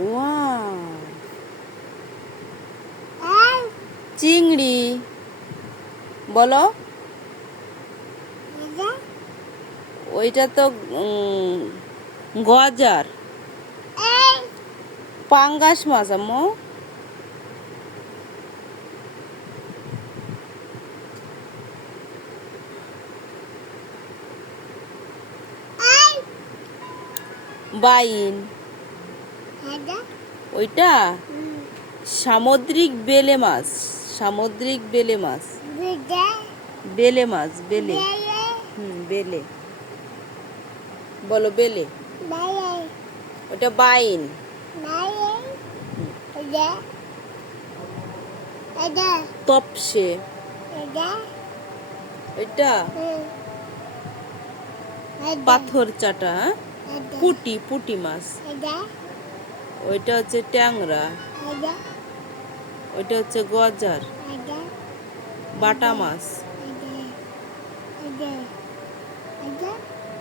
Wow, চিংড়ি। বলো, ওইটা তো গজার। পাঙ্গাস মাছ আম্মু। বাইন। ওইটা সামুদ্রিক বেলে মাছ। সামুদ্রিক বেলে মাছ। বেলে মাছ, বেলে। বেলে। বলো বেলে। ওটা বাইন। তপসে। এটা পাথর চাটা। পুটি, পুটি মাছ। ওইটা হচ্ছে ট্যাংরা। ওইটা হচ্ছে গজার। বাটা মাছ।